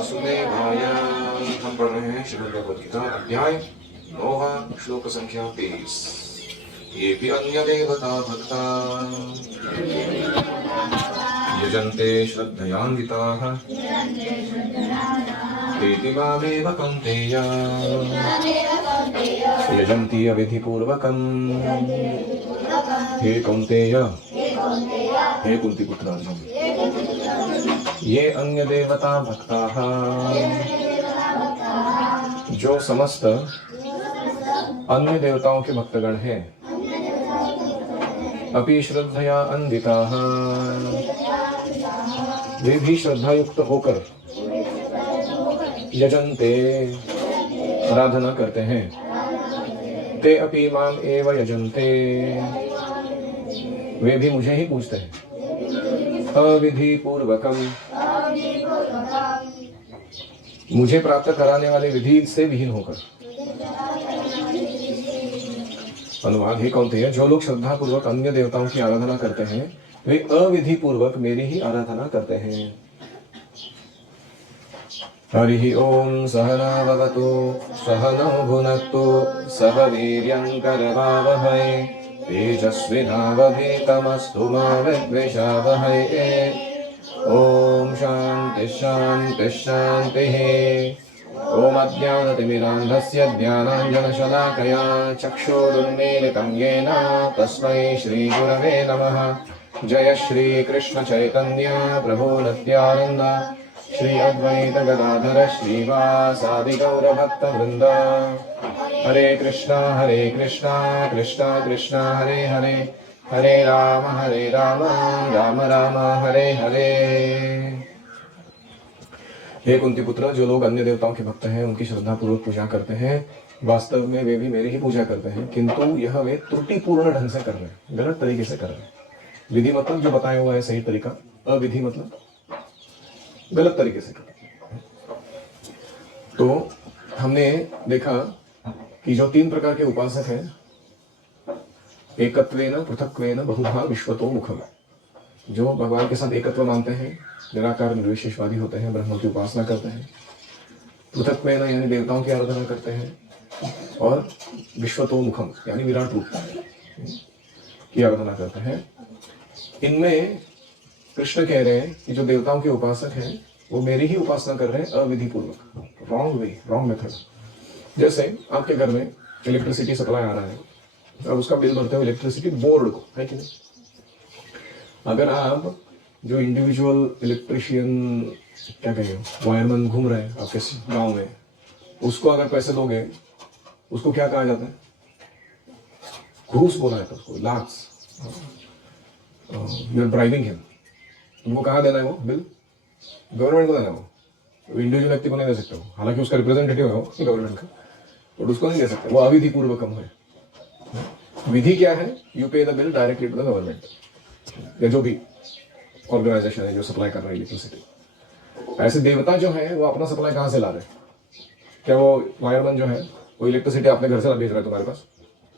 वासुदेवाय। हम पढ़ रहे हैं श्रीमद् भगवद गीता अध्याय 9 श्लोक संख्या 23। ये भी अन्य देवता भक्ता यजन्ते श्रद्धयान्विताः तेति मामेव कौन्तेय यजन्ति अविधिपूर्वकम्। हे कौन्तेय, हे कुंती पुत्र अर्जुन, ये अन्य देवता भक्ता जो समस्त अन्य देवताओं के भक्तगण हैं, अपि श्रद्धया अन्विताः वे भी श्रद्धा युक्त होकर यजन्ते आराधना करते हैं, ते अपि माम एव यजन्ते वे भी मुझे ही पूजते हैं, अविधि पूर्वकम मुझे प्राप्त कराने वाले विधि से विहीन होकर। अनुवाद, हे कौन्तेय, जो लोग श्रद्धा पूर्वक अन्य देवताओं की आराधना करते हैं वे अविधि पूर्वक मेरी ही आराधना करते हैं। हरि ओम सहना भवतु सहनौ भुनक्तु सह वीर्यं करवावहै तेजस्विनावधीतमस्तु मा विद्विषावहै। ओम शांति शांति शांतिः। ओम अज्ञानतिमिरान्धस्य ज्ञानाञ्जनशलाकया चक्षुरुन्मीलितं येन तस्मै श्रीगुरवे नमः। जय श्री कृष्ण चैतन्य प्रभु नित्यानंद श्री अद्वैत गदाधर श्रीवासादि गौर भक्त वृंद। हरे कृष्णा कृष्णा कृष्णा हरे हरे, हरे राम राम राम हरे हरे। हे कुंती पुत्र, जो लोग अन्य देवताओं के भक्त हैं उनकी श्रद्धा पूर्वक पूजा करते हैं, वास्तव में वे भी मेरी ही पूजा करते हैं, किंतु यह वे त्रुटिपूर्ण ढंग से कर रहे हैं, गलत तरीके से कर रहे हैं। विधि मतलब जो बताया हुआ है सही तरीका, अविधि मतलब गलत तरीके से कर रहे हैं। तो हमने देखा कि जो 3 प्रकार के उपासक हैं, एकत्वेन पृथक्वेन बहुधा विश्वतो मुखम, जो भगवान के साथ एकत्व मानते हैं, निराकार निर्विशेषवादी होते हैं, ब्रह्म की उपासना करते हैं, पृथक्वेन यानी देवताओं की आराधना करते हैं, और विश्वतो मुखम यानी विराट रूप की आराधना करते हैं। इनमें कृष्ण कह रहे हैं कि जो देवताओं के उपासक हैं वो मेरी ही उपासना कर रहे हैं अविधि पूर्वक, रॉन्ग वे, रॉन्ग मेथड। जैसे आपके घर में इलेक्ट्रिसिटी सप्लाई आ रहा है, अब उसका बिल भरते हो इलेक्ट्रिसिटी बोर्ड को, है कि नहीं? अगर आप जो इंडिविजुअल इलेक्ट्रिशियन क्या कहेंगे वायरमैन घूम रहे हैं आपके गांव में, उसको अगर पैसे दोगे, उसको क्या कहा जाता है? घूस बोला जाता है उसको, लाक्स। You are bribing him. तुमको कहाँ देना है वो बिल? गवर्नमेंट को देना है वो, इंडिविजुअल व्यक्ति को नहीं दे सकते हो, हालांकि उसका रिप्रेजेंटेटिव है वो गवर्नमेंट का, बट उसको नहीं दे सकते, वो अविधि पूर्वकम है। विधि क्या है? You pay the bill directly to the government, या जो भी ऑर्गेनाइजेशन है जो सप्लाई कर रहा है इलेक्ट्रिसिटी। ऐसे देवता जो है वो अपना सप्लाई कहाँ से ला रहे हैं? क्या वो वायरमैन जो है वो इलेक्ट्रिसिटी अपने घर से भेज रहा है तुम्हारे पास?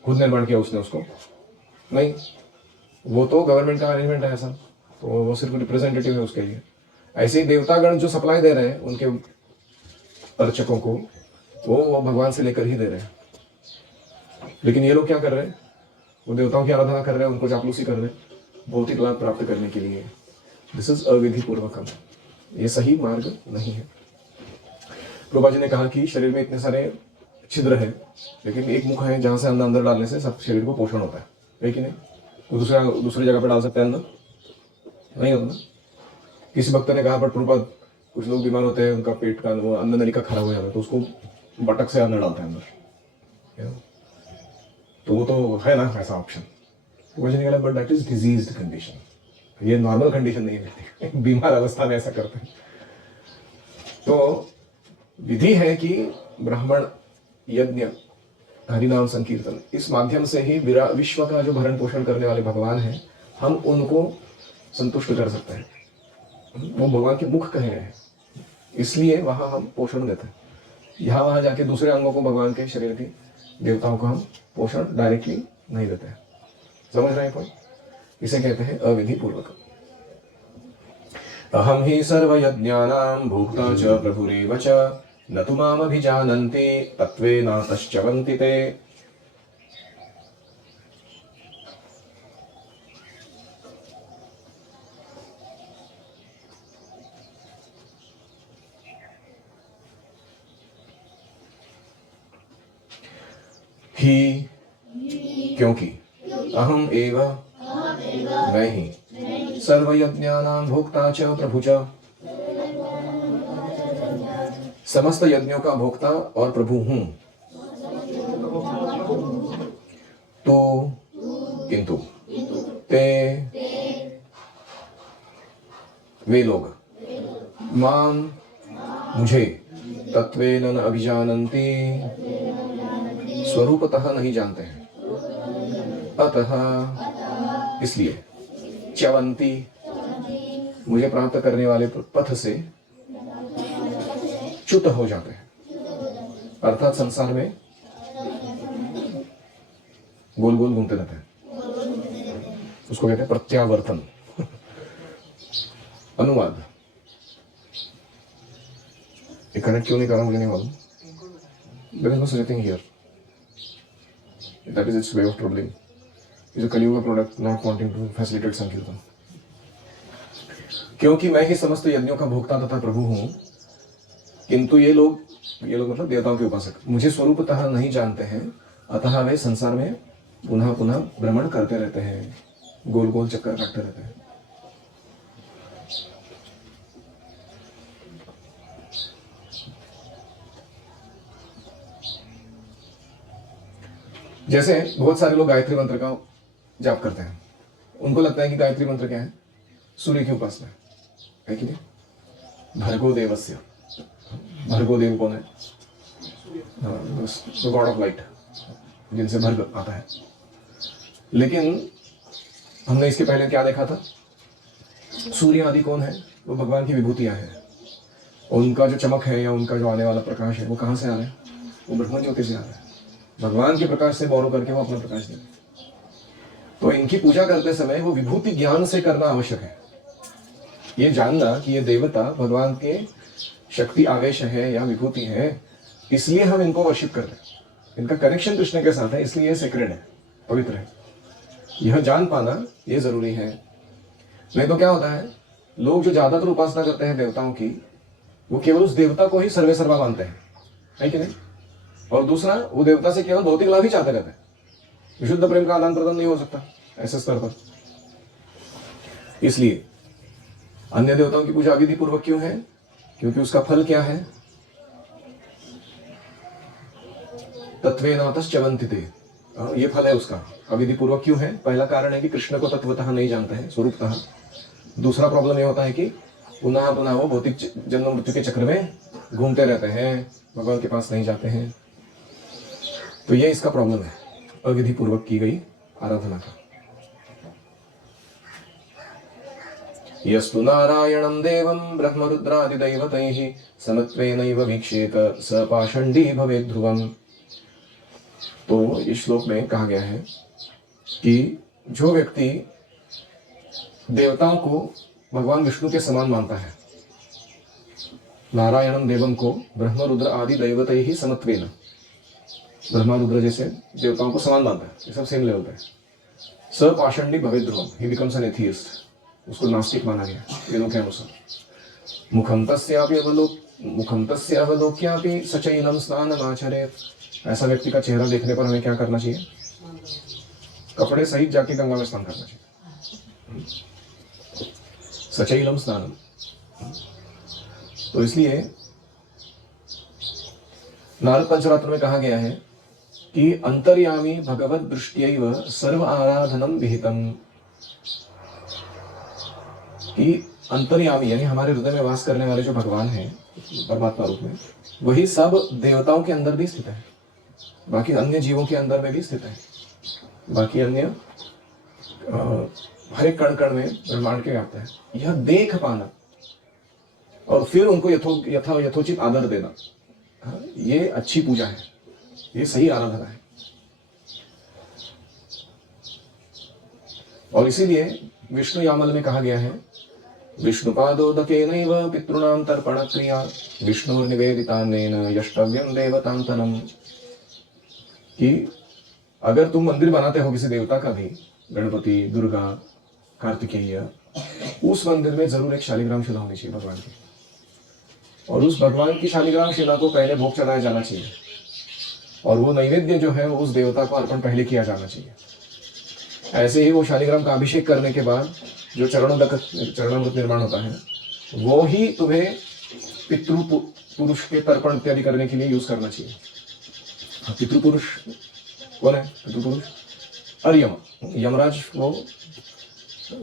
खुद निर्माण किया उसने उसको? नहीं, वो तो गवर्नमेंट का अरेंजमेंट है ऐसा, तो वो सिर्फ रिप्रेजेंटेटिव है उसके लिए। ऐसे ही देवतागण जो सप्लाई दे रहे हैं उनके अर्चकों को, वो भगवान से लेकर ही दे रहे हैं। लेकिन ये लोग क्या कर रहे हैं? वो देवताओं की आराधना कर रहे हैं, उनको चापलूसी कर रहे हैं भौतिक लाभ प्राप्त करने के लिए। दिस इज अविधि पूर्वकम, ये सही मार्ग नहीं है। प्रभुपा जी ने कहा कि शरीर में इतने सारे छिद्र हैं, लेकिन एक मुख है जहाँ से अन्न अंदर डालने से सब शरीर को पोषण होता है कि नहीं? वो दूसरी जगह पर डाल सकते हैं अन्न? नहीं होता। किसी भक्त ने कहा पर प्रभुपाद कुछ लोग बीमार होते हैं, उनका पेट का वो अन्न नलिका खराब हो जाता है, तो उसको बटक से अन्न डालते हैं अंदर, तो वो तो है ना ऐसा option. But that is diseased condition, ये नॉर्मल कंडीशन नहीं है, बीमार अवस्था में ऐसा करते हैं। तो विधि है कि ब्राह्मण यज्ञ हरिनाम संकीर्तन, इस माध्यम से ही विश्व का जो भरण पोषण करने वाले भगवान हैं, हम उनको संतुष्ट कर सकते हैं। वो भगवान के मुख कहे गए हैं, इसलिए वहां हम पोषण देते हैं। यहाँ वहां जाके दूसरे अंगों को, भगवान के शरीर की देवताओं को हम पोषण डायरेक्टली नहीं देते हैं। समझ रहे हैं कोई? इसे कहते हैं अविधि पूर्वक। अहम ही सर्वयज्ञानां भोक्ता च प्रभुरेव च न तु मामभिजानन्ति तत्त्वेन तश्च्यवन्ति ते। ही क्योंकि अहम एव मैं ही सर्वयज्ञानां भोक्ता च प्रभु च समस्त यज्ञों का भोक्ता और प्रभु हूं। तो किंतु ते वे लोग माम मुझे तत्वेन न अभिजानन्ति स्वरूपतः नहीं जानते हैं। अतः इसलिए च्यवन्ति मुझे प्राप्त करने वाले पथ से च्युत हो जाते हैं, अर्थात संसार में गोल गोल घूमते रहते हैं। उसको कहते हैं प्रत्यावर्तन। अनुवाद ये कनेक्ट क्यों नहीं कर रहा मुझे नहीं मालूम। There is no such a thing here. That is its way of troubling. It's a Kaliyuga product, not wanting to facilitate संकीर्तन। क्योंकि मैं ही समस्त यज्ञों का भोक्ता तथा प्रभु हूं, किंतु ये लोग मतलब देवताओं के उपासक मुझे स्वरूपतः नहीं जानते हैं, अतः वे संसार में पुनः पुनः भ्रमण करते रहते हैं, गोल गोल चक्कर काटते रहते हैं। जैसे बहुत सारे लोग गायत्री मंत्र का जाप करते हैं, उनको लगता है कि गायत्री मंत्र क्या है, सूर्य की उपासना है कि नहीं। भर्गो देवस्य, भर्गो देव कौन है? गॉड ऑफ लाइट, जिनसे भर्ग आता है। लेकिन हमने इसके पहले क्या देखा था? सूर्य आदि कौन है? वो भगवान की विभूतियां हैं, और उनका जो चमक है या उनका जो आने वाला प्रकाश है वो कहाँ से आ रहा है? वो ब्रह्म ज्योति से आ रहा है। भगवान के प्रकाश से बोरो करके वो अपना प्रकाश दे। तो इनकी पूजा करते समय वो विभूति ज्ञान से करना आवश्यक है। ये जानना कि ये देवता भगवान के शक्ति आवेश है या विभूति है, इसलिए हम इनको वर्शिप कर रहे हैं। इनका कनेक्शन कृष्ण के साथ है, इसलिए ये सेक्रेड है, पवित्र है। यह जान पाना ये जरूरी है। नहीं तो क्या होता है, लोग जो ज्यादातर उपासना करते हैं देवताओं की, वो केवल उस देवता को ही सर्वे सर्वा मानते हैं, है कि नहीं? और दूसरा, वो देवता से केवल भौतिक लाभ ही चाहते रहते हैं। विशुद्ध प्रेम का आदान प्रदान नहीं हो सकता ऐसे स्तर पर। इसलिए अन्य देवताओं की पूजा विधि पूर्वक क्यों है? क्योंकि उसका फल क्या है? तत्वेन तश्च्यवन्ति ते, ये फल है उसका। अविधि पूर्वक क्यों है? पहला कारण है कि कृष्ण को तत्वतः नहीं जानते हैं, स्वरूपतः। दूसरा प्रॉब्लम ये होता है कि पुनः पुनः वो भौतिक जन्म मृत्यु के चक्र में घूमते रहते हैं, भगवान के पास नहीं जाते हैं। तो ये इसका प्रॉब्लम है, अविधि पूर्वक की गई आराधना का। यस्तु नारायणं देवं ब्रह्मरुद्रादिदैवतैः समत्वेनैव वीक्षेत स पाषण्डी भवेत् ध्रुवम्। तो इस श्लोक में कहा गया है कि जो व्यक्ति देवताओं को भगवान विष्णु के समान मानता है, नारायणं देवं को ब्रह्मरुद्र आदि दैवतैः समत्वेन, ब्रह्मा रुद्र जैसे देवताओं को समान मानता है, ये सब सेम लेवल पे। स पाषण्डी भवेत् ध्रुवम्, ही बिकम्स एन एथियस्ट, उसको नास्तिक माना गया वेदों के अनुसार। मुखम तस्यापि अवलोक्यापि सचैलं स्नानमाचरेत्। ऐसा व्यक्ति का चेहरा देखने पर हमें क्या करना चाहिए? कपड़े सहित जाके गंगा में स्नान करना चाहिए, सचैलं स्नानम। तो इसलिए नारद पंचरात्र में कहा गया है कि अंतर्यामी भगवत दृष्टियैव सर्व आराधनम विहितम, कि अंतर्यामी यानी हमारे हृदय में वास करने वाले जो भगवान हैं परमात्मा रूप में, वही सब देवताओं के अंदर भी स्थित है, बाकी अन्य जीवों के अंदर में भी स्थित है, बाकी अन्य हर एक कण कण में ब्रह्मांड के व्याप्त है। यह देख पाना और फिर उनको यथोचित आदर देना, ये अच्छी पूजा है, ये सही आराधना है। और इसीलिए विष्णु यामल में कहा गया है विष्णुपादोदकेनैव पितॄणां तर्पणक्रिया विष्णुर्निवेदितान्नेन यष्टव्यं देवतान्तरम्। कि अगर तुम मंदिर बनाते हो किसी देवता का भी, गणपति, दुर्गा, कार्तिकेय, उस मंदिर में जरूर एक शालिग्राम शिला होनी चाहिए भगवान की, और उस भगवान की शालिग्राम शिला को पहले भोग चढ़ाया जाना चाहिए, और वो नैवेद्य जो है उस देवता को अर्पण पहले किया जाना चाहिए। ऐसे ही वो शालिग्राम का अभिषेक करने के बाद जो चरणामृत निर्माण होता है, वो ही तुम्हें पितृ पुरुष के तर्पण इत्यादि करने के लिए यूज करना चाहिए। पितृपुरुष कौन है? पितृपुरुष अर्यमा, यमराज वो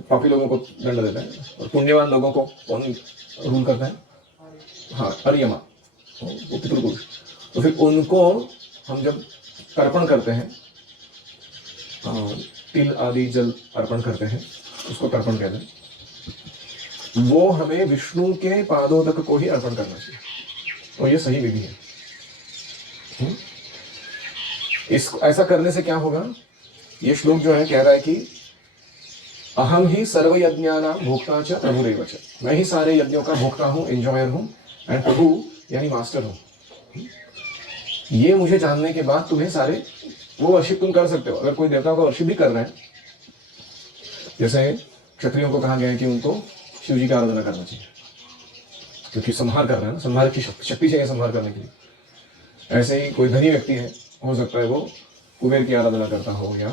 पापी लोगों को दंड देता है, और पुण्यवान लोगों को कौन रूल करता है? हाँ, अर्यमा, वो पितृपुरुष। तो फिर उनको हम जब तर्पण करते हैं, तिल आदि जल अर्पण करते हैं, उसको तर्पण कहते हैं, वो हमें विष्णु के पादोदक को ही अर्पण करना चाहिए। तो ये सही विधि है। इस ऐसा करने से क्या होगा? ये श्लोक जो है कह रहा है कि अहम ही सर्व यज्ञानां भोक्ता च प्रभुरेव च, मैं ही सारे यज्ञों का भोक्ता हूँ, एंजॉयर हूँ, एंड प्रभु यानी मास्टर हूँ। ये मुझे जानने के बाद तुम्हें सारे वो वर्शिप तुम कर सकते हो। अगर कोई देवता को वर्शिप भी कर रहे हैं, जैसे क्षत्रियों को कहा गया है कि उनको शिव जी की आराधना करना चाहिए, क्योंकि संहार कर रहे हैं ना, संहार की शक्ति चाहिए संहार करने के लिए। ऐसे ही कोई धनी व्यक्ति है, हो सकता है वो कुबेर की आराधना करता हो या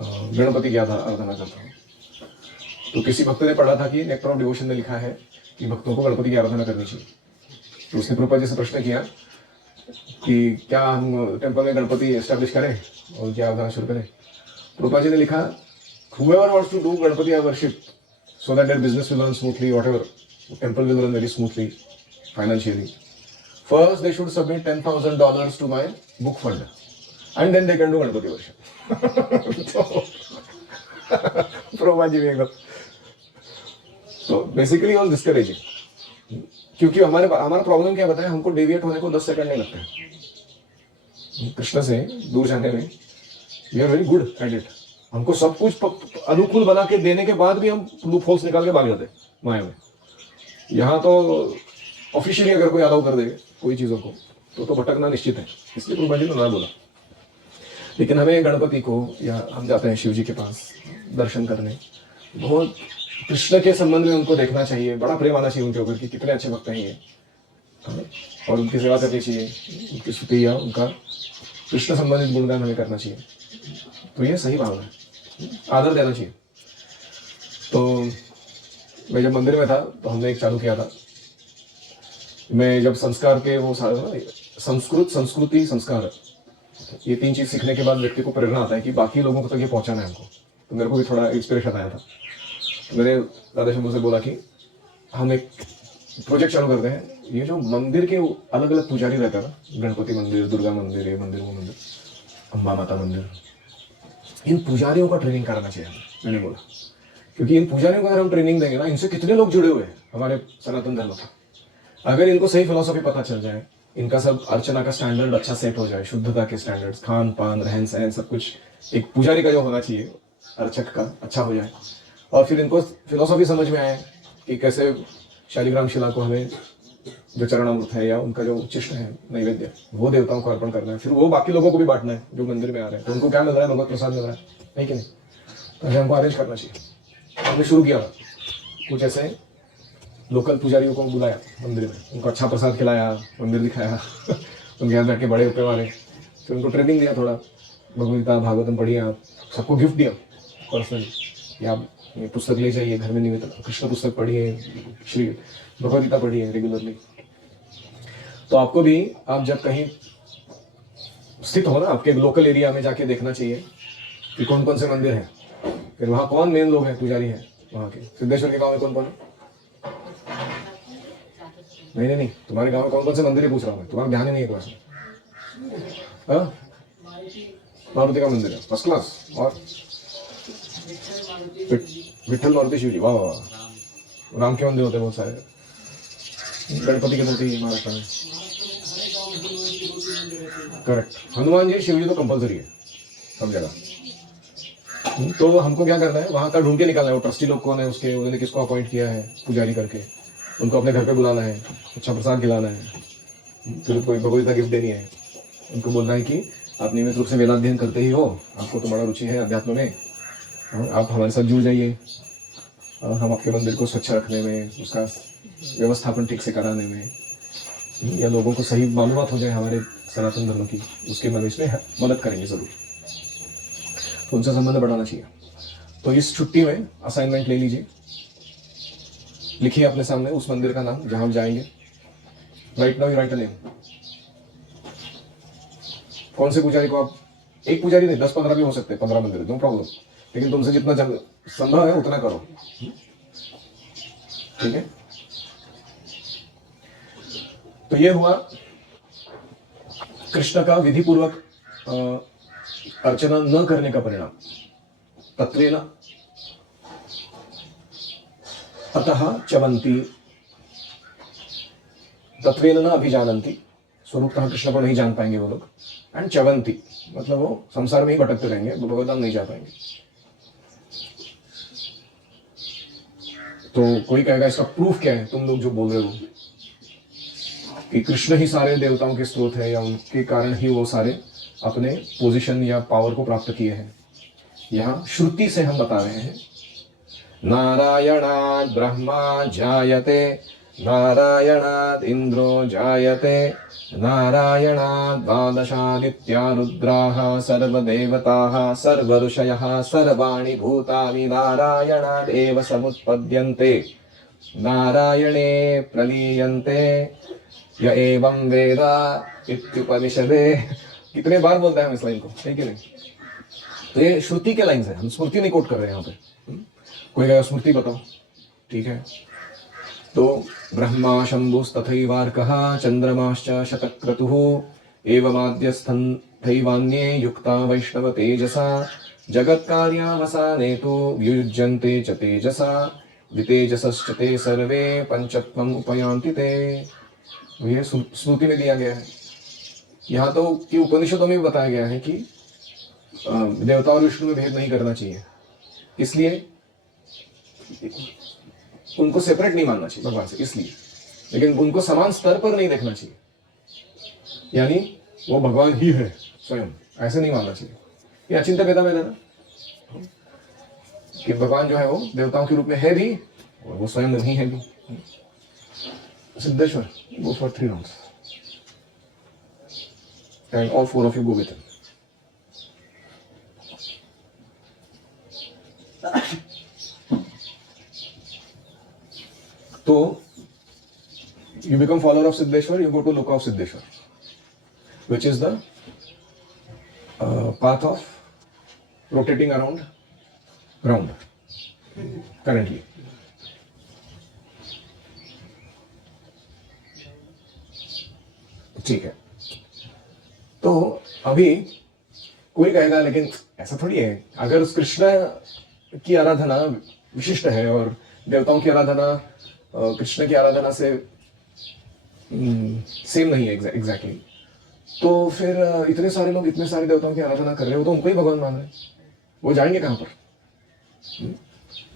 गणपति की आराधना करता हो। तो किसी भक्त ने पढ़ा था कि नेक्टर ऑफ डिवोशन में लिखा है कि भक्तों को गणपति की आराधना करनी चाहिए। तो उसने प्रभुपाद जी से प्रश्न किया कि क्या हम टेम्पल में गणपति एस्टैब्लिश करें और क्या आराधना शुरू करें? प्रभुपाद जी ने लिखा, whoever wants to do Ganpati worship so that their business will run smoothly, whatever, temple will run very smoothly financially, first they should submit $10,000 to my book fund, and then they can do Ganpati worship. तो Prabhupada जी एकदम, तो basically all discouraging, क्योंकि हमारा problem क्या बताया, हमको deviate होने को 10 सेकंड नहीं लगते हैं कृष्ण से दूर जाने में। We are very good at it. हमको सब कुछ अनुकूल बना के देने के बाद भी हम लूप होल्स निकाल के भाग जाते माया में। यहाँ तो ऑफिशियली अगर कोई अलाउ कर दे कोई चीज़ों को तो भटकना निश्चित है, इसलिए प्रभु जी ने ना बोला। लेकिन हमें गणपति को, या हम जाते हैं शिव जी के पास दर्शन करने, बहुत कृष्ण के संबंध में उनको देखना चाहिए, बड़ा प्रेम आना चाहिए उनके ऊपर कि कितने अच्छे भक्त हैं ये, और उनकी सेवा करनी चाहिए, उनकी स्तुति या उनका कृष्ण संबंधित गुणगान हमें करना चाहिए। तो ये सही भावना है, आदर देना चाहिए। तो मैं जब मंदिर में था तो हमने एक चालू किया था, मैं जब संस्कार के वो संस्कृत, संस्कृति, संस्कार, ये 3 चीज सीखने के बाद व्यक्ति को प्रेरणा आता है कि बाकी लोगों को तक ये पहुंचाना है हमको। तो मेरे को भी थोड़ा इंस्पिरेशन आया था। तो मैंने दादा शंभू से बोला कि हम एक प्रोजेक्ट चालू करते हैं, ये जो मंदिर के अलग अलग पुजारी रहता है ना, गणपति मंदिर, दुर्गा मंदिर, ये मंदिर, वो मंदिर, अम्बा माता मंदिर, इन पुजारियों का ट्रेनिंग कराना चाहिए। मैंने बोला क्योंकि इन पुजारियों को अगर हम ट्रेनिंग देंगे ना, इनसे कितने लोग जुड़े हुए हैं हमारे सनातन धर्म के, अगर इनको सही फिलोसफी पता चल जाए, इनका सब अर्चना का स्टैंडर्ड अच्छा सेट हो जाए, शुद्धता के स्टैंडर्ड्स, खान पान, रहन सहन, सब कुछ एक पुजारी का जो होना चाहिए अर्चक का अच्छा हो जाए, और फिर इनको फिलोसफी समझ में आए कि कैसे शालिग्राम शिला को हमें जो चरणामृत है या उनका जो उच्चिष्ट है नैवेद्य, वो देवताओं को अर्पण करना है, फिर वो बाकी लोगों को भी बांटना है जो मंदिर में आ रहे हैं। तो उनको क्या मिल रहा है? भगवत प्रसाद मिल रहा है, नहीं कि नहीं? तो हमको अरेंज करना चाहिए। हमने शुरू किया था, कुछ ऐसे लोकल पुजारियों को बुलाया मंदिर में, उनको अच्छा प्रसाद खिलाया, मंदिर दिखाया उनके यहाँ जाके बड़े रुपये वाले, फिर उनको ट्रेनिंग दिया, थोड़ा भगवदगीता भागवतम पढ़िए, आप सबको गिफ्ट दिया पर्सनली, या आप ये पुस्तक ले जाइए घर में, निवेदन कृष्ण पुस्तक पढ़िए, श्री भगवदगीता पढ़िए रेगुलरली। तो आपको भी, आप जब कहीं स्थित हो ना, आपके लोकल एरिया में जाके देखना चाहिए कि कौन कौन से मंदिर हैं, फिर वहाँ कौन मेन लोग हैं, पुजारी हैं वहाँ के। सिद्धेश्वर के गाँव में कौन कौन है? नहीं, तुम्हारे गाँव में कौन कौन से मंदिर है पूछ रहा हूँ मैं, तुम्हारा ध्यान ही नहीं है क्लास में। मारुति का मंदिर है, फर्स्ट क्लास। और विठल मारुति शिव जी, वाह वाह। राम के मंदिर होते हैं बहुत सारे, गणपति के होते ही महाराष्ट्र में, करेक्ट। हनुमान जी, शिव जी तो कंपलसरी है सब जगह। तो हमको क्या करना है, वहां का ढूंढ के निकालना है वो ट्रस्टी लोग कौन है उसके, उन्होंने किसको अपॉइंट किया है पुजारी करके, उनको अपने घर पे बुलाना है, अच्छा प्रसाद खिलाना है, फिर कोई भगवत गिफ्ट देनी है, उनको बोलना है कि आप नियमित रूप से वेदाध्ययन करते ही हो, आपको तो बड़ा रुचि है अध्यात्म में, आप हमारे साथ जुड़ जाइए, और हम आपके मंदिर को स्वच्छ रखने में, उसका व्यवस्थापन ठीक से कराने में, या लोगों को सही मालूमात हो जाए हमारे सनातन धर्म की, उसके में इसमें मदद करेंगे जरूर। तो उनसे संबंध बढ़ाना चाहिए। तो इस छुट्टी में असाइनमेंट ले लीजिए, लिखिए अपने सामने उस मंदिर का नाम जहां हम जाएंगे। Right now you right a name. कौन से पुजारी को आप, एक पुजारी नहीं 10-15 भी हो सकते हैं, 15 मंदिर, नो प्रॉब्लम, लेकिन तुमसे जितना संभव है उतना करो, ठीक है। तो ये हुआ कृष्ण का विधि पूर्वक अर्चना न करने का परिणाम। तत्वेन अतः चवंती, तत्वेन न अभिजानंती, स्वरूपतः कृष्ण को नहीं जान पाएंगे वो लोग, एंड चवंती मतलब वो संसार में ही भटकते रहेंगे, वो भगवत नहीं जा पाएंगे। तो कोई कहेगा इसका प्रूफ क्या है, तुम लोग जो बोल रहे हो कि कृष्ण ही सारे देवताओं के स्रोत है, या उनके कारण ही वो सारे अपने पोजीशन या पावर को प्राप्त किए हैं। यहाँ श्रुति से हम बता रहे हैं, नारायणात् ब्रह्मा जायते, नारायणात् इंद्रो जायते, नारायणात् द्वादशादित्या रुद्राः सर्वदेवताः सर्वऋषयः सर्वाणि भूतानि नारायणात् एव समुत्पद्यन्ते, नारायणे प्रलीयन्ते य एवं वेद इत्युपनिषदे। कितने बार बोलते हैं हम इस लाइन को, ठीक है नहीं? तो ये श्रुति के लाइन है, हम स्मृति नहीं कोट कर रहे हैं यहाँ पे। कोई कहेगा स्मृति बताओ, ठीक है। तो ब्रह्मा शंभुस्तथैवार्कः चंद्रमाश्च शतक्रतुः एवमाद्यस्थन्थैवान्ये युक्ता वैष्णव तेजसा जगत्कार्यावसाने तु वियुज्यन्ते च तेजसा वितेजसश्च ते सर्वे पंचत्वम् उपयान्ति ते। ये स्मृति में दिया गया है। यहाँ तो कि उपनिषदों में भी बताया गया है कि देवता और विष्णु में भेद नहीं करना चाहिए, इसलिए उनको सेपरेट नहीं मानना चाहिए भगवान से, इसलिए। लेकिन उनको समान स्तर पर नहीं देखना चाहिए, यानी वो भगवान ही है स्वयं, ऐसे नहीं मानना चाहिए। ये अचिंत्य भेदा है ना, कि भगवान जो है वो देवताओं के रूप में है भी और वो स्वयं नहीं है भी। Siddheshwar go for 3 rounds and all 4 of you go with him. तो you become follower of Siddheshwar, you go to Loka of Siddheshwar, which is the path of rotating around ground currently. ठीक है। तो अभी कोई कहेगा लेकिन ऐसा थोड़ी है, अगर उस कृष्ण की आराधना विशिष्ट है और देवताओं की आराधना कृष्ण की आराधना से सेम नहीं है एग्जैक्टली, तो फिर इतने सारे लोग इतने सारे देवताओं की आराधना कर रहे हो तो उनको ही भगवान मान रहे हैं, वो जाएंगे कहाँ पर?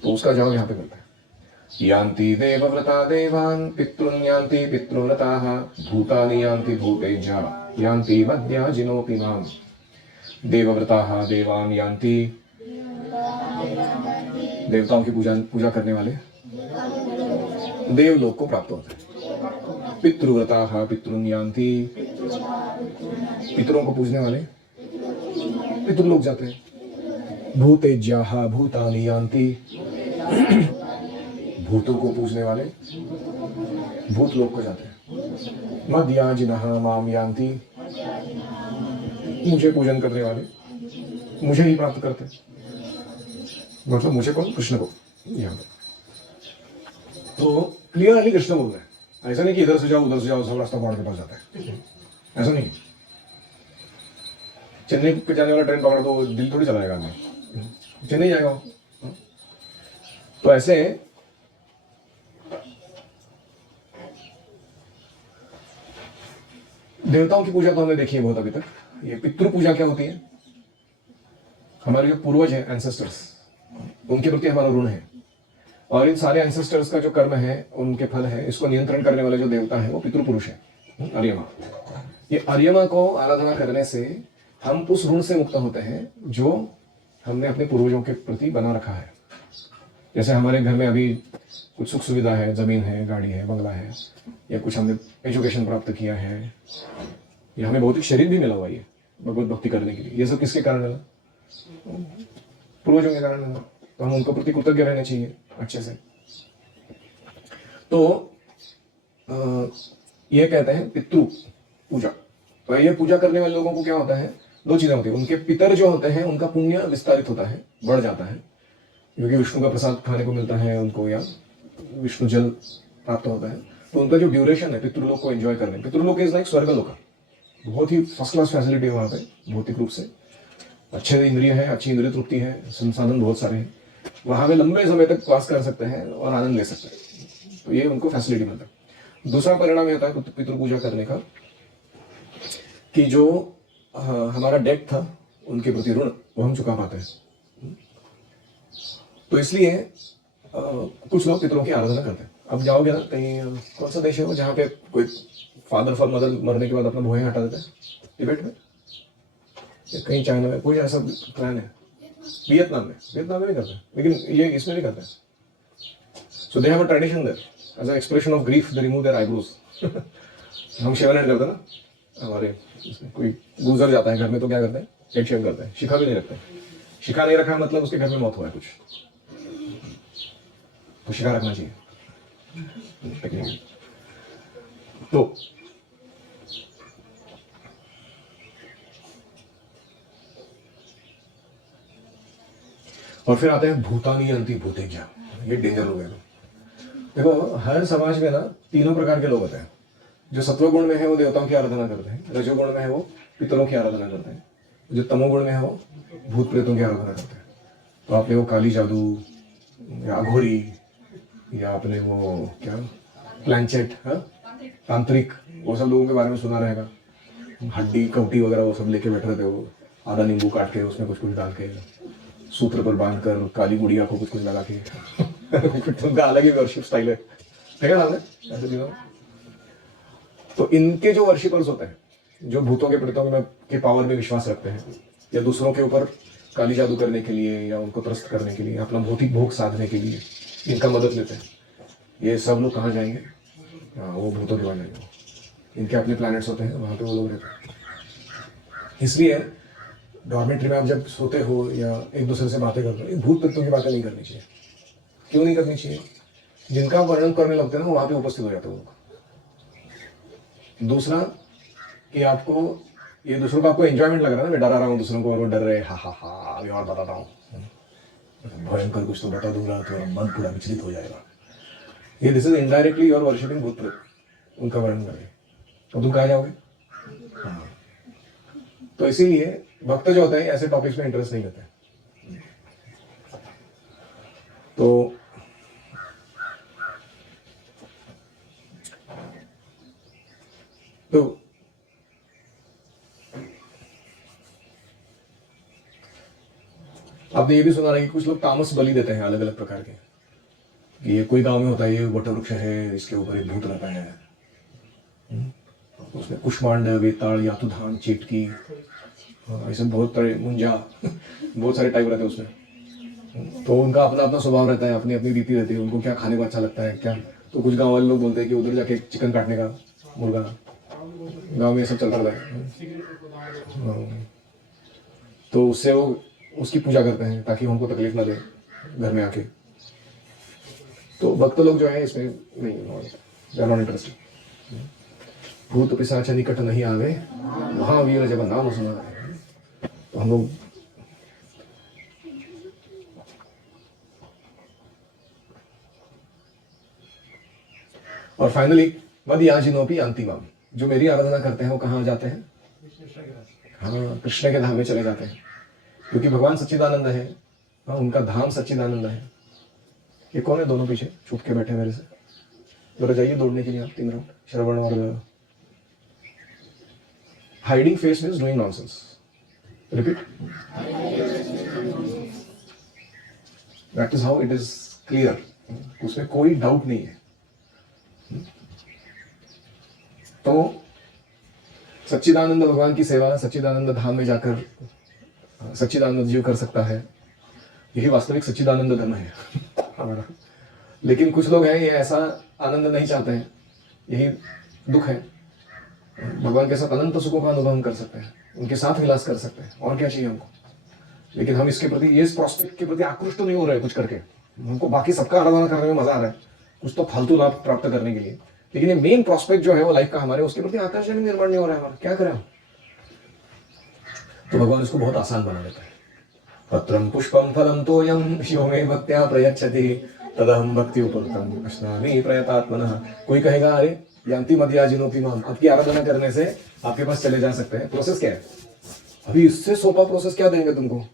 तो उसका जवाब यहाँ पे मिलता है, यान्ति देवव्रता देवान् पितॄन् यान्ति पितृव्रताः भूतानि यान्ति भूतेज्या यान्ति मद्याजिनोऽपि माम्। देवव्रताः देवान् यान्ति, देवताओं की पूजा करने वाले देवलोक को प्राप्त होते हैं। पितृव्रताः पितॄन् यान्ति, पितरों को पूजने वाले पितृलोक जाते हैं। भूतेज्याः भूतानि यान्ति, भूतों को पूजने वाले भूत लोक को जाते हैं। मद्याजिनः माम यान्ति, मुझे पूजन करने वाले मुझे ही प्राप्त करते हैं, मतलब मुझे कौन? कृष्ण को। यहाँ पर तो क्लियरली कृष्ण बोल रहे हैं, ऐसा नहीं कि इधर से जाओ उधर से जाओ सब रास्ता पहाड़ के पास जाता है, ऐसा नहीं। चेन्नई पे जाने वाला ट्रेन पकड़ दो, दिल थोड़ी चलाएगा मैं, चेन्नई जाएगा। तो ऐसे देवताओं की पूजा तो हमने देखी है बहुत अभी तक। ये पितृ पूजा क्या होती है? हमारे जो पूर्वज हैं, एंसेस्टर्स, उनके प्रति हमारा ऋण है। और इन सारे एंसेस्टर्स का जो कर्म है, उनके फल है, इसको नियंत्रण करने वाले जो देवता है वो पितृपुरुष है, अर्यमा। ये अर्यमा को आराधना करने से हम उस ऋण से मुक्त होते हैं जो हमने अपने पूर्वजों के प्रति बना रखा है। जैसे हमारे घर में अभी कुछ सुख सुविधा है, जमीन है, गाड़ी है, बंगला है, या कुछ हमने एजुकेशन प्राप्त किया है, या हमें भौतिक शरीर भी मिला हुआ है भगवत भक्ति करने के लिए, ये सब किसके कारण मिला? पूर्वजों के कारण मिला। तो हम उनको प्रति कृतज्ञ रहने चाहिए अच्छे से। तो ये कहते हैं पितृ पूजा। तो ये पूजा करने वाले लोगों को क्या होता है, दो चीजें होती है, उनके पितर जो होते हैं उनका पुण्य विस्तारित होता है, बढ़ जाता है, क्योंकि विष्णु का प्रसाद खाने को मिलता है उनको, या विष्णु जल प्राप्त होता है। तो उनका जो ड्यूरेशन है पितृलोक को एंजॉय करने, पितृलोक इज लाइक स्वर्गलोक, बहुत ही फर्स्ट क्लास फैसिलिटी है वहाँ पे भौतिक रूप से, अच्छे इंद्रिय है, अच्छी इंद्रिय तृप्ति है, संसाधन बहुत सारे हैं, वहाँ पे लंबे समय तक वास कर सकते हैं और आनंद ले सकते हैं। तो ये उनको फैसिलिटी मिलता है। दूसरा परिणाम ये होता है पितृ पूजा करने का कि जो हमारा डेट था उनके प्रति ऋण, वो हम चुका पाते हैं। तो इसलिए कुछ लोग पितरों की आराधना करते हैं। अब जाओगे ना कहीं, कौन सा देश है वो जहाँ पे कोई फादर फॉर मदर मरने के बाद अपना भुआं हटा देता है, तिब्बत में या कहीं चाइना में, कोई ऐसा प्लान है? वियतनाम में भी करते हैं, लेकिन ये इसमें भी करते हैं। So they have a tradition there, as a expression of grief they remove their eyebrows. हम शेव एंड करते हैं ना, हमारे कोई गुजर जाता है घर में तो क्या करते हैं, हेड शेव करते हैं, शिखा भी नहीं रखते। शिखा नहीं रखा मतलब उसके घर में मौत हुआ है कुछ, तो शिखा रखना चाहिए। तो और फिर आते हैं भूतानी अंति भूतेजा, ये डेंजर हो गया। देखो हर समाज में ना तीनों प्रकार के लोग होते हैं। जो सत्वगुण में है वो देवताओं की आराधना करते हैं, रजोगुण में है वो पितरों की आराधना करते हैं, जो तमोगुण में है वो भूत प्रेतों की आराधना करते हैं। तो आपने वो काली जादू या अघोरी या आपने वो क्या प्लैंचेट, तांत्रिक, वो सब लोगों के बारे में सुना रहेगा। हड्डी कवटी वगैरह वो सब लेके बैठे रहते, वो आधा नींबू काट के उसमें कुछ कुछ डाल के सूत्र पर बांध कर काली गुड़िया को कुछ कुछ लगा के उनका अलग ही वर्शिप स्टाइल है क्या ऐसे दिनों। तो इनके जो वर्शिपर्स होते हैं, जो भूतों के प्रेतों के पावर में विश्वास रखते हैं, या दूसरों के ऊपर काली जादू करने के लिए या उनको त्रस्त करने के लिए, अपना भौतिक भोग साधने के लिए इनका मदद लेते हैं, ये सब लोग कहाँ जाएंगे? हाँ, वो भूतों के पास जाएंगे। इनके अपने प्लैनेट्स होते हैं, वहाँ पे वो लोग रहते हैं। इसलिए डॉर्मेट्री में आप जब सोते हो या एक दूसरे से बातें करते हो, भूत प्रेतों की बातें नहीं करनी चाहिए। क्यों नहीं करनी चाहिए? जिनका वर्णन करने लगते हैं ना, वहाँ पे उपस्थित हो जाते हो लोग। दूसरा कि आपको ये दूसरों को आपको एंजॉयमेंट लग रहा है ना, मैं डरा रहा हूँ दूसरों को और वो डर रहे, हा हा हा, अभी और बताता हूँ, भयंकर कुछ तो बता दूंगा तो मन पूरा विचलित हो जाएगा। ये this is indirectly your worshipping भूत प्रेत, उनका वर्णन करें तो तुम कहाँ जाओगे? हाँ, तो इसीलिए भक्त जो होते हैं ऐसे टॉपिक्स में इंटरेस्ट नहीं लेते। तो आपने ये भी सुना है कि कुछ लोग तामस बलि देते हैं अलग अलग प्रकार के, कि ये कोई गांव में होता है, ये वटवृक्ष है, इसके ऊपर एक भूत रहता है, उसमें कुष्मांड, वेताल, यातुधान, चेटकी, ऐसे बहुत सारे मुंजा बहुत सारे टाइप रहते हैं उसमें। तो उनका अपना अपना स्वभाव रहता है, अपनी अपनी रीति रहती है, उनको क्या खाने को अच्छा लगता है क्या। तो कुछ गांव वाले लोग बोलते हैं कि उधर जाके चिकन काटने का, मुर्गा, गांव में ये सब चलता रहता है। तो उससे वो उसकी पूजा करते हैं ताकि उनको तकलीफ ना दे घर में आके। तो भक्त लोग जो है इसमें नहीं, नॉट इंटरेस्टेड। भूत पिशाच निकट नहीं आवे, महावीर जब नाम सुना है। तो हम लोग और फाइनली मद याजिनोपि अंतिमम, जो मेरी आराधना करते हैं वो कहाँ जाते हैं? हाँ, कृष्ण के धाम में चले जाते हैं, क्योंकि भगवान सच्चिदानंद है। हाँ, उनका धाम सच्चिदानंद है। ये कौन है दोनों पीछे छुप के बैठे मेरे से? जरा जाइए दौड़ने के लिए आप 3 राउंड। श्रवण और hiding face means doing nonsense. Repeat. That is how it is clear, उसमें कोई डाउट नहीं है। तो सच्चिदानंद भगवान की सेवा सच्चिदानंद धाम में जाकर सच्चिदानंद जीव कर सकता है, यही वास्तविक सच्चिदानंद धर्म है हमारा। लेकिन कुछ लोग हैं ये ऐसा आनंद नहीं चाहते हैं, यही दुख है। भगवान के साथ अनंत सुखों का अनुभव हम कर सकते हैं, उनके साथ विलास कर सकते हैं, और क्या चाहिए हमको। लेकिन हम इसके प्रति, ये प्रॉस्पेक्ट के प्रति आकृष्ट नहीं हो रहे कुछ करके। हमको बाकी सबका आराधना करने में मजा आ रहा है, कुछ तो फालतू लाभ प्राप्त करने के लिए, लेकिन ये मेन प्रॉस्पेक्ट जो है वो लाइफ का हमारे, उसके प्रति आकर्षण निर्माण नहीं हो रहा है हमारा। क्या करें हम? तो भगवान इसको बहुत आसान बना देता है। पत्रम पुष्पम फलम तोयम यो मे भक्त्या प्रयच्छति तदहम भक्ति उपरतम अश्नामि प्रयतात्मनः। कोई कहेगा अरे यांति मध्याजिनोपि माम, आपकी आराधना करने से आपके पास चले जा सकते हैं। प्रोसेस क्या है? अभी इससे सोपा प्रोसेस क्या देंगे तुमको?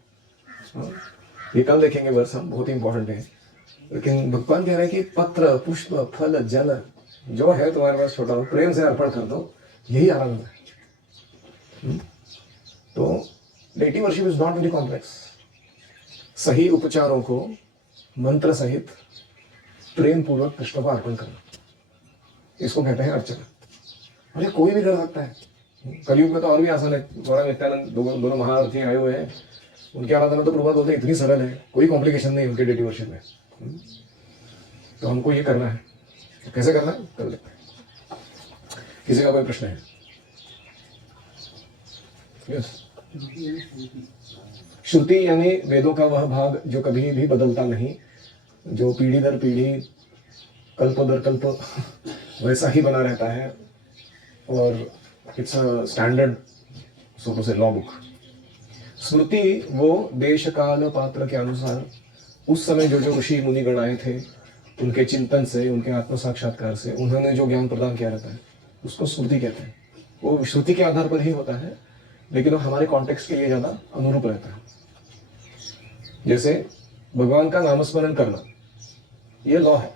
ये कल देखेंगे वर्ष हम, बहुत ही इंपॉर्टेंट है। लेकिन भगवान कह रहे हैं कि पत्र पुष्प फल जल जो है तुम्हारे पास छोटा, प्रेम से अर्पण कर दो, यही आराधना है। तो deity worship is not very complex. सही उपचारों को मंत्र सहित प्रेम पूर्वक कृष्ण को अर्पण करना, इसको कहते हैं अर्चना। और ये कोई भी कर सकता है। कलयुग में तो और भी आसान है। गौरव नित्यानंद दोनों महारथी आए हुए हैं, उनकी आराधना तो प्रभुपाद बोलते हैं इतनी सरल है, कोई कॉम्प्लिकेशन नहीं उनके डेटी वर्शिप में। तो हमको ये करना है, तो कैसे करना है कर लेते हैं। किसी का कोई प्रश्न है? यस। श्रुति यानी वेदों का वह भाग जो कभी भी बदलता नहीं, जो पीढ़ी दर पीढ़ी कल्प दर कल्प वैसा ही बना रहता है, और it's a standard so to say law book. स्मृति वो देश काल पात्र के अनुसार उस समय जो जो ऋषि मुनि गण आए थे, उनके चिंतन से, उनके आत्म साक्षात्कार से उन्होंने जो ज्ञान प्रदान किया रहता है, उसको स्मृति कहते हैं। वो श्रुति के आधार पर ही होता है, लेकिन वो हमारे कॉन्टेक्स्ट के लिए ज्यादा अनुरूप रहता है। जैसे भगवान का नामस्मरण करना, ये लॉ है।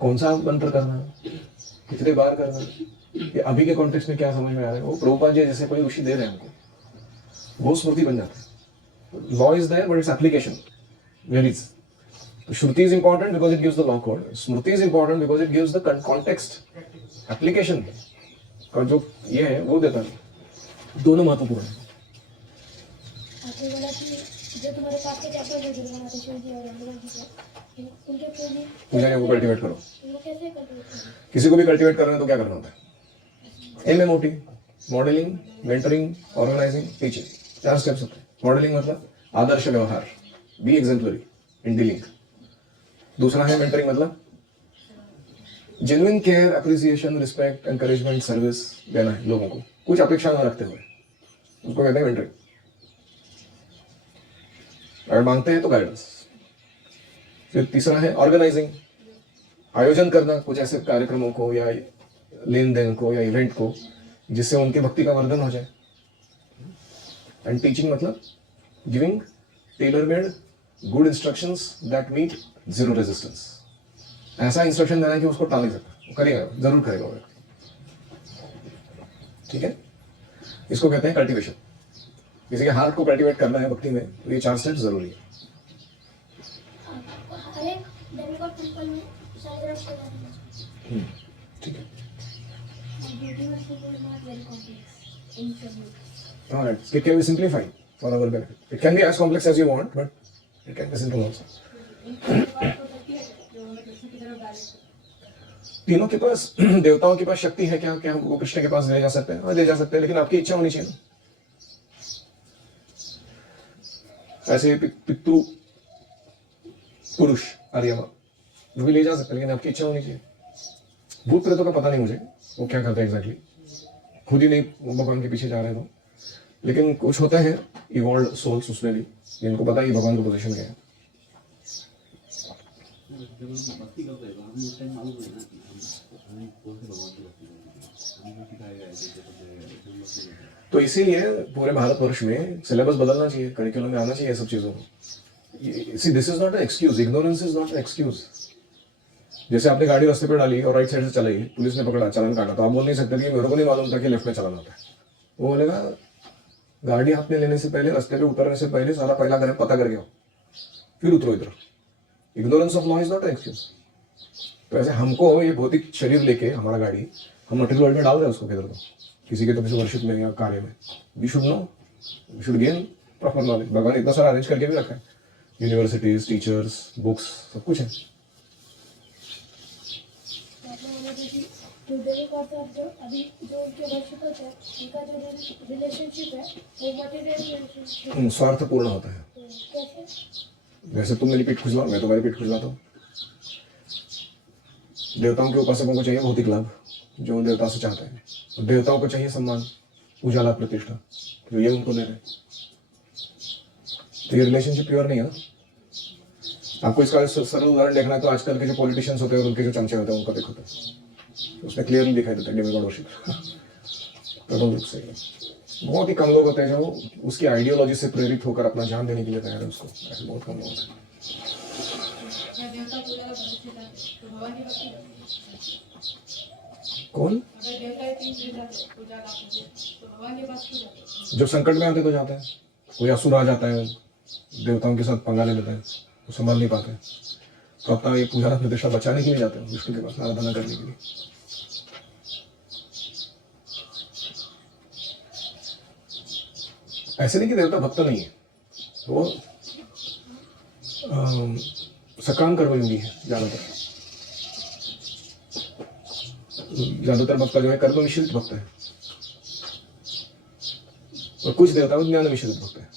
कौन सा मंत्र करना, कितने बार करना, ये अभी के कॉन्टेक्स्ट में क्या समझ में आ रहा है, वो प्रभुपाद जी जैसे कोई ऋषि दे रहे हैं हमको, वो स्मृति बन जाता है। Law is there but its application varies. तो Shruti is important because it gives the law code, Smriti is important because it gives the context, application का जो ये है वो देता है। दोनों महत्वपूर्ण है। पूजा को कल्टिवेट करो। किसी को भी कल्टिवेट करना है तो क्या करना होता है? MMOT, modelling, mentoring, organising, teaching, 4 steps होते हैं। मॉडलिंग मतलब आदर्श व्यवहार, बी एग्जाम्पलरी इन डीलिंग। दूसरा है मेंटरिंग, मतलब genuine care, appreciation, respect, encouragement, service देना है लोगों को, कुछ अपेक्षा न रखते हुए, उसको कहते हैं मेंटरिंग। अगर मांगते हैं तो गाइडेंस। फिर तीसरा है ऑर्गेनाइजिंग, आयोजन करना कुछ ऐसे कार्यक्रमों को या लेन देन को या इवेंट को जिससे उनकी भक्ति का वर्धन हो जाए। एंड टीचिंग मतलब giving tailor made good instructions that meet zero resistance. ऐसा इंस्ट्रक्शन देना है कि उसको टाल नहीं सकता, वो करेगा, जरूर करेगा वो। ठीक है, इसको कहते हैं कल्टीवेशन। किसी के हार्ट को कल्टीवेट करना है भक्ति में, तो ये 4 स्टेप्स जरूरी है। ठीक है। Alright, it can be simplified for our benefit. It can be as complex as you want, but it can be simple also. तीनों के पास, देवताओं के पास शक्ति है क्या हमको कृष्ण के पास ले जा सकते हैं? हाँ, ले जा सकते हैं, लेकिन आपकी इच्छा होनी चाहिए। ऐसे पितृ पुरुष आर्यमा वो भी ले जा सकते हैं, लेकिन आपकी इच्छा होनी चाहिए। भूत प्रेतों का पता नहीं मुझे वो क्या करते हैं एग्जैक्टली, खुद ही नहीं भगवान के पीछे जा रहे हो। लेकिन कुछ होता है इवॉल्व सोल्स उसमें भी, जिनको पता है भगवान का पोजीशन क्या है। तो इसीलिए पूरे भारतवर्ष में सिलेबस बदलना चाहिए, करिकुलम में आना चाहिए सब चीजों को। See this is not an excuse, ignorance is not an excuse. जैसे आपने गाड़ी रास्ते पे डाली और राइट साइड से चलाई, पुलिस ने पकड़ा, चालान काटा, तो आप बोल नहीं सकते कि मेरे को नहीं मालूम था कि लेफ्ट में चलाना होता है। वो बोलेगा गाड़ी हाथ में लेने से पहले, रास्ते पे उतरने से पहले सारा पहला पता करके आओ, फिर उतरो इधर। Ignorance of law is not an excuse. तो ऐसे हमको ये भौतिक शरीर लेके हमारा गाड़ी हम मटेरियल वर्ल्ड में डाल रहे हैं उसको किधर को, किसी के तो किसी वर्शिप में या कार्य में। We should know, we should gain proper knowledge. भगवान इतना सारा अरेंज करके भी रखा है, यूनिवर्सिटीज, टीचर्स, बुक्स, सब कुछ है। अभी जो उनके वर्शिप होते हैं उनका जो रिलेशनशिप है वो मटेरियल रिलेशनशिप स्वार्थपूर्ण होता है। कैसे? जैसे तुम मेरी पीठ खुजलाओ, मैं तुम्हारी पीठ खुजलाता हूँ। देवताओं के उपासकों को चाहिए भौतिक लाभ जो देवता से चाहते हैं, और देवताओं को चाहिए सम्मान, उजाला, प्रतिष्ठा, तो ये उनको दे रहे हैं। तो ये रिलेशनशिप प्योर नहीं है ना। आपको इसका सरल उदाहरण देखना है तो आजकल के जो पॉलिटिशियंस होते हैं और उनके जो चमचे होते हैं उनको देखो, तो उसमें क्लियरली दिखाई देता है डेमिगॉड वर्शिप। प्रथम रूप से बहुत ही कम लोग होते हैं जो उसकी आइडियोलॉजी से प्रेरित होकर अपना जान देने के लिए तैयार है उसको, ऐसे बहुत कम लोग होते हैं। कौन? जब संकट में आते तो जाते हैं, कोई असुर आ जाता है देवताओं के साथ पंगा ले लेते हैं, वो संभाल नहीं पाते, तो अपना ये पूजा प्रतिष्ठा बचाने के लिए जाते हैं विष्णु के पास आराधना करने के लिए। ऐसे नहीं कि देवता भक्त नहीं है, वो सकाम कर्मयोगी है ज्यादातर भक्त जो है कर्म मिश्रित भक्त है, और कुछ देवता ज्ञान मिश्रित भक्त है,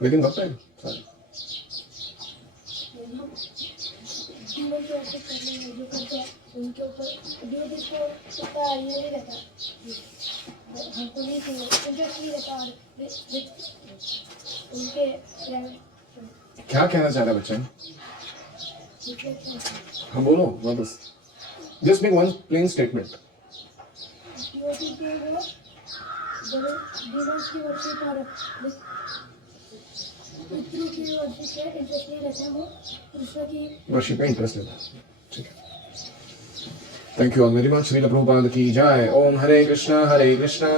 लेकिन भक्त है सारे। जीवन को ऐसे करने में जो करते हैं उनके ऊपर ड्यूटीज को उतना ये नहीं रहता, हमको नहीं चाहिए इंटरेस्ट नहीं रहता, और उनके क्या कहना चाह रहा है बच्चा? हाँ बोलो वापस, just make one plain statement. Duty के वो डिवोर्स की वर्शिप और पितृ की वर्शिप पे इंटरेस्ट नहीं रहता, वो कृष्ण की वर्शिप में इंटरेस्ट लेता है। ठीक है, thank you all very much. Srila Prabhupada की जय। ओम हरे कृष्णा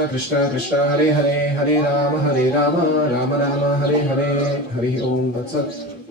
कृष्णा कृष्णा हरे हरे, हरे राम राम राम राम हरे हरे, हरि ओम तत्सत।